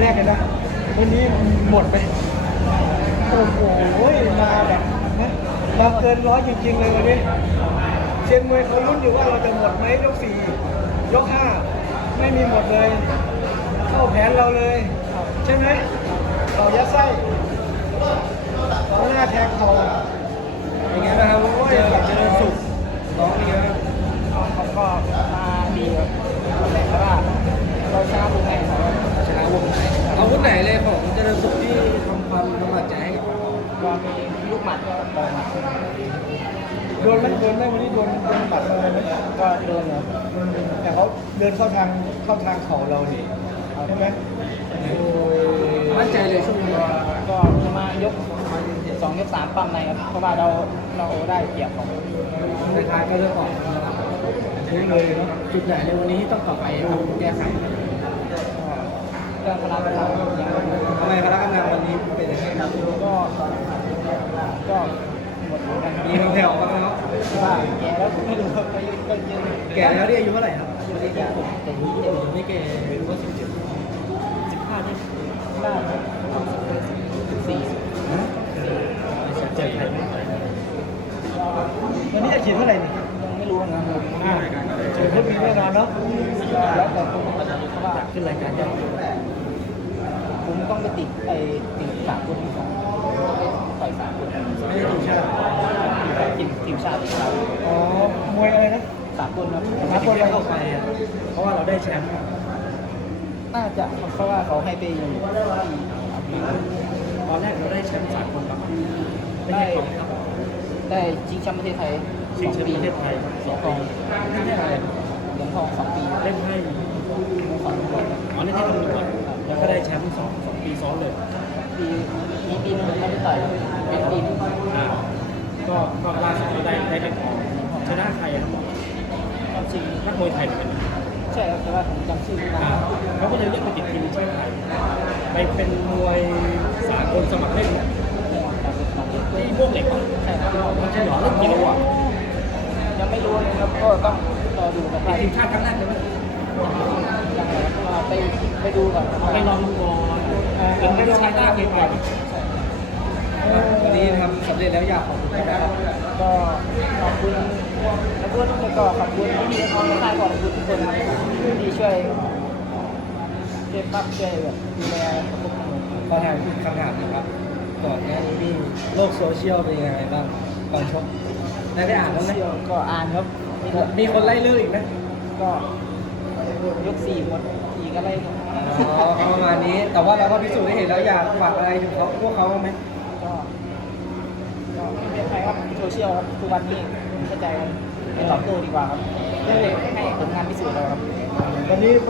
แรกเลยนะวันนี้หมดไป โอ้โหมาแบบเราเกินร้อยจริงๆเลยวันนี้ เชียงเมยเขาลุ้นอยู่ว่าเราจะหมดไหมยกสี่ยกห้าไม่มีหมดเลย เข้าแผนเราเลยใช่ไหมเอายัดไส้โดนไหมโดนไหมวันนี้โดนโดนหมัดอะไรไหมก็โดนเนะแต่เขาเดินเข้าทางเข้าทางเขาเราเนี่ยใช่ไหมโอ้ยมั่นใจเลยช่วงนี้ก็จะมายกสองยกสามปั้มในครับเพราะว่าเราเราได้เกียบของในท้ายก็เรื่องของเลยเนาจุดใหญนในวันนี้ต้องต่อไปแก้ไขก็พลังพลังอย่าก็ีแถวๆมาแล้วบ้าแก่แล้วก็ดยแกเรียกอายุเท่าไหร่ครับแต่ยังไม่แก่ไม่รู้ว่าสิบเจ็ดสิบห้าได้สิบสี่ฮะเจ็ดไปวันนี้จะฉีดเท่าไหร่เนี่ยไม่รู้นะครับอ่าฉีดเพิ่แน่นอนเนาะแล้วแต่ผมก็จะ้ครับขึ้นรายการยังผมต้องไปติดไปติดสามคนที่สองต่อยสามคนไม่ได้ทีมชติทีมทีาติอ๋มวยอะไรนะสามคนครับสามคนแล้าไปเพราะว่าเราได้แชมป์น่าจะ เพราะว่าเขาให้ไปอยู่ตอนแรกเราได้แชมป์สามคนครับ ได้ได้จิงแชมประเทศไทยชิงแชมป์ประเทศไทยสองปีได้ไทยเหรียญองสองปีเล่นให้สองค๋อได้ที่ตำรวแล้วก็ได้แชมป์สองสองปีซ้อนเลยปีปีปีนึงก็ไม่ต่อยเป็นปีก็ก็ล่าสุดก็ได้ได้แค่ของชนะใครครับจริงนักมวยไทยเหมือนกันใช่แล้วแต่ว่าผมจำชื่อไม่ได้เขาก็เลยเลือกไปติดทีมชาติไทยไปเป็นมวยสาคนสมัครเล่นที่พวกเหล็กมันจะหล่อเรื่องกี่ตัวยังไม่รู้นะครับก็ต้องรอดูไปทีมชาติครั้งแรกใชไมไไปดูก่อนไปลองดูก่อนผมไม่ตงใช้หน้าเก่งวันนี้ทำสำเร็จแล้วอยากขอบคุณนะครับก็ขอบคุณแล้วก็ต้องไต่อขอบคุณที่มีน้องมาขอบคุณทุกคนที่ดีช่วยเก็บปั๊บเก็บดูแลขอบคุณทุกคนขอถามคำถามนะครับก่อนหน้านี้มีโลกโซเชียลเป็นยังไงบ้างก่อนชกได้ได้อ่านแล้วไหมก็อ่านครับ มีคนไล่ลื้ออีกไหมก็ยกสี่คนิงอะไรประมาณนี้ แต่ว่าเราก็พิสูจน์ได้เห็นแล้วอยากฝากอะไรถึงพวกเขาไหมก็ ไม่ใครว่าโซเชียลครับทุกวันนี้เข้าใจกันตอบโตวดีกว่าครับให้ผลงานพิสูจน์เราครับ วันนี้